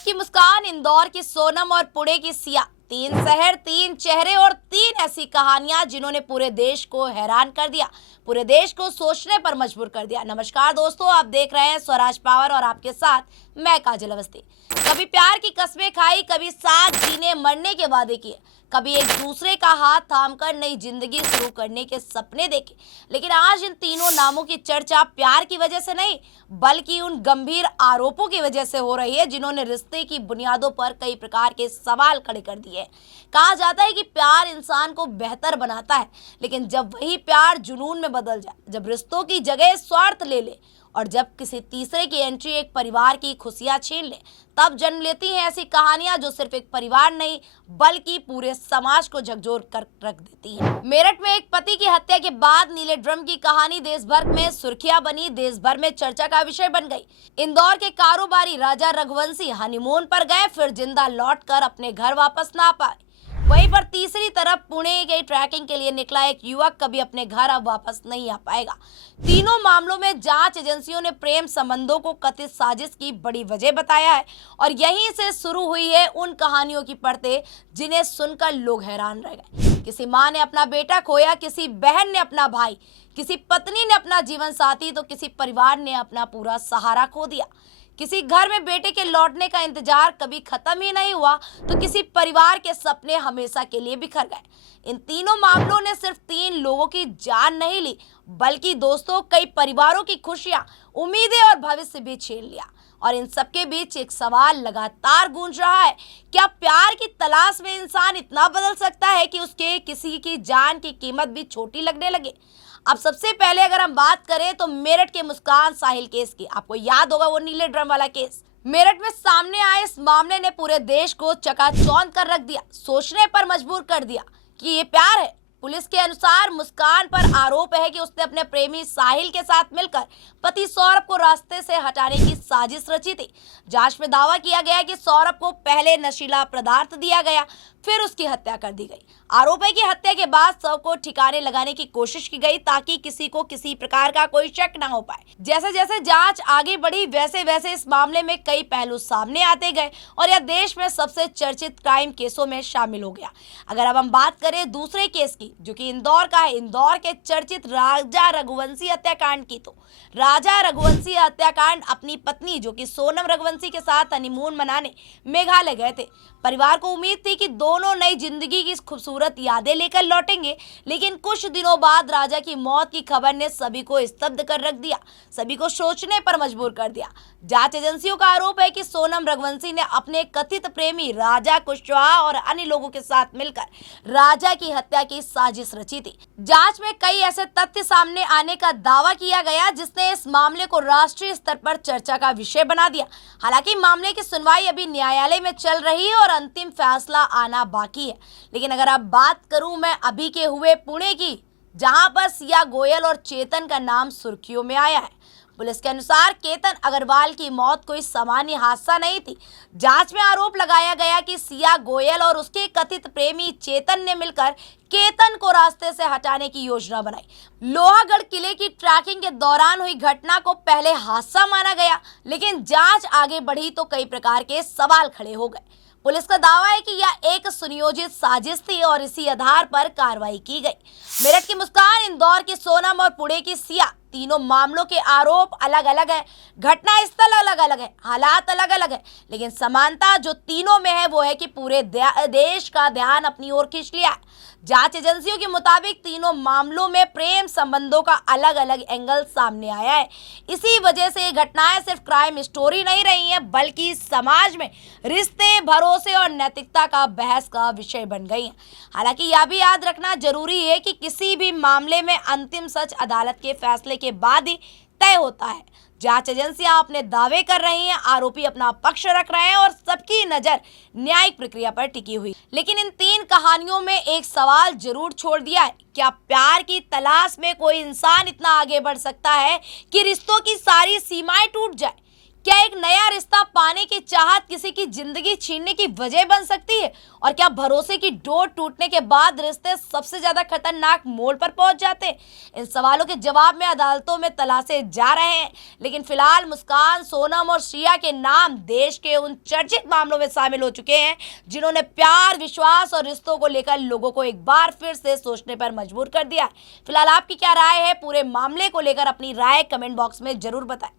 मेरठ की मुस्कान, इंदौर की सोनम और पुणे की सिया। तीन शहर, तीन चेहरे और तीन ऐसी कहानियां जिन्होंने पूरे देश को हैरान कर दिया, पूरे देश को सोचने पर मजबूर कर दिया। नमस्कार दोस्तों, आप देख रहे हैं स्वराज पावर और आपके साथ मैं काजल अवस्थी। कभी प्यार की कस्में खाई, कभी साथ जीने मरने के वादे किए, कभी एक दूसरे का हाथ थामकर नई जिंदगी शुरू करने के सपने देखे। लेकिन आज इन तीनों नामों की चर्चा प्यार की वजह से नहीं, बल्कि उन गंभीर आरोपों की वजह से हो रही है जिन्होंने रिश्ते की बुनियादों पर कई प्रकार के सवाल खड़े कर दिए। कहा जाता है कि प्यार इंसान को बेहतर बनाता है, लेकिन जब वही प्यार जुनून में बदल जाए, जब रिश्तों की जगह स्वार्थ ले ले और जब किसी तीसरे की एंट्री एक परिवार की खुशियां छीन ले, तब जन्म लेती हैं ऐसी कहानियां जो सिर्फ एक परिवार नहीं बल्कि पूरे समाज को झकझोर कर रख देती है। मेरठ में एक पति की हत्या के बाद नीले ड्रम की कहानी देश भर में सुर्खियां बनी, देश भर में चर्चा का विषय बन गई। इंदौर के कारोबारी राजा रघुवंशी हनीमून पर गए, फिर जिंदा लौटकर अपने घर वापस ना पाए। वहीं पर तीसरी तरफ पुणे के ट्रैकिंग के लिए निकला एक युवक कभी अपने घर अब वापस नहीं आ पाएगा। तीनों मामलों में जांच एजेंसियों ने प्रेम संबंधों को कथित साजिश की बड़ी वजह बताया है और यहीं से शुरू हुई है उन कहानियों की परतें जिन्हें सुनकर लोग हैरान रह गए। किसी माँ ने अपना बेटा खोया, किसी बहन ने अपना भाई, किसी पत्नी ने अपना जीवन साथी, तो किसी परिवार ने अपना पूरा सहारा खो दिया। किसी घर में बेटे के लौटने का इंतजार कभी खत्म ही नहीं हुआ, तो किसी परिवार के सपने हमेशा के लिए बिखर गए। इन तीनों मामलों ने सिर्फ तीन लोगों की जान नहीं ली, बल्कि दोस्तों कई परिवारों की खुशियां, उम्मीदें और भविष्य भी छीन लिया। और इन सबके बीच एक सवाल लगातार गूंज रहा है, क्या प्यार की तलाश में इंसान इतना बदल सकता है कि उसके किसी की जान की कीमत भी छोटी लगने लगे। अब सबसे पहले अगर हम बात करें तो मेरठ के मुस्कान साहिल केस की, आपको याद होगा वो नीले ड्रम वाला केस। मेरठ में सामने आए इस मामले ने पूरे देश को चकाचौंध कर रख दिया, सोचने पर मजबूर कर दिया कि ये प्यार है। पुलिस के अनुसार मुस्कान पर आरोप है कि उसने अपने प्रेमी साहिल के साथ मिलकर पति सौरभ को रास्ते से हटाने की साजिश रची थी। जांच में दावा किया गया कि सौरभ को पहले नशीला पदार्थ दिया गया, फिर उसकी हत्या कर दी गई। आरोप है कि हत्या के बाद शव को ठिकाने लगाने की कोशिश की गई ताकि किसी को किसी प्रकार का कोई शक न हो पाए। जैसे जैसे जांच आगे बढ़ी, वैसे वैसे इस मामले में कई पहलू सामने आते गए और यह देश में सबसे चर्चित क्राइम केसों में शामिल हो गया। अगर अब हम बात करें दूसरे केस की, जो कि इंदौर का है, इंदौर के चर्चित राजा रघुवंशी हत्याकांड की, तो राजा रघुवंशी हत्याकांड अपनी पत्नी जो कि सोनम रघुवंशी के साथ हनीमून मनाने मेघालय गए थे। परिवार को उम्मीद थी कि दोनों नई जिंदगी की खूबसूरत यादें लेकर लौटेंगे, लेकिन कुछ दिनों बाद राजा की मौत की खबर ने सभी को स्तब्ध कर रख दिया, सभी को सोचने पर मजबूर कर दिया। जांच एजेंसियों का आरोप है कि सोनम रघुवंशी ने अपने कथित प्रेमी राजा कुशवाहा और अन्य लोगों के साथ मिलकर राजा की हत्या की साजिश रची थी। जांच में कई ऐसे तथ्य सामने आने का दावा किया गया जिसने इस मामले को राष्ट्रीय स्तर पर चर्चा का विषय बना दिया। हालांकि मामले की सुनवाई अभी न्यायालय में चल रही है और अंतिम फैसला आना बाकी है। लेकिन अगर अब बात करूं मैं अभी के हुए पुणे की, जहां पर सिया गोयल और चेतन का नाम सुर्खियों में आया है। पुलिस के अनुसार केतन अग्रवाल की मौत कोई सामान्य हादसा नहीं थी। जांच में आरोप लगाया गया कि सिया गोयल और उसके कथित प्रेमी चेतन ने मिलकर केतन को रास्ते से हटाने की योजना बनाई। लोहागढ़ किले की ट्रैकिंग के दौरान हुई घटना को पहले हादसा माना गया, लेकिन जांच आगे बढ़ी तो कई प्रकार के सवाल खड़े हो गए। पुलिस का दावा है कि यह एक सुनियोजित साजिश थी और इसी आधार पर कार्रवाई की गई। मेरठ की मुस्कान, इंदौर की सोनम और पुणे की सिया, तीनों मामलों के आरोप अलग अलग है, घटना स्थल अलग अलग है, हालात अलग अलग है, लेकिन समानता जो तीनों में है वो है कि पूरे देश का ध्यान अपनी ओर खींच लिया है। जांच एजेंसियों के मुताबिक तीनों मामलों में प्रेम संबंधों का अलग अलग एंगल सामने आया है। इसी वजह से ये घटनाएं सिर्फ क्राइम स्टोरी नहीं रही हैं, बल्कि समाज में रिश्ते, भरोसे और नैतिकता का बहस का विषय बन गई हैं। हालांकि यह भी याद रखना जरूरी है कि किसी भी मामले में अंतिम सच अदालत के फैसले के बाद ही तय होता है। जांच एजेंसियां अपने दावे कर रही हैं, आरोपी अपना पक्ष रख रहे हैं और सबकी नजर न्यायिक प्रक्रिया पर टिकी हुई। लेकिन इन तीन कहानियों में एक सवाल जरूर छोड़ दिया है, क्या प्यार की तलाश में कोई इंसान इतना आगे बढ़ सकता है कि रिश्तों की सारी सीमाएं टूट जाए? क्या एक नया रिश्ता पाने की चाहत किसी की जिंदगी छीनने की वजह बन सकती है? और क्या भरोसे की डोर टूटने के बाद रिश्ते सबसे ज्यादा खतरनाक मोड़ पर पहुंच जाते हैं? इन सवालों के जवाब में अदालतों में तलाशे जा रहे हैं। लेकिन फिलहाल मुस्कान, सोनम और श्रिया के नाम देश के उन चर्चित मामलों में शामिल हो चुके हैं जिन्होंने प्यार, विश्वास और रिश्तों को लेकर लोगों को एक बार फिर से सोचने पर मजबूर कर दिया है। फिलहाल आपकी क्या राय है? पूरे मामले को लेकर अपनी राय कमेंट बॉक्स में जरूर बताएं।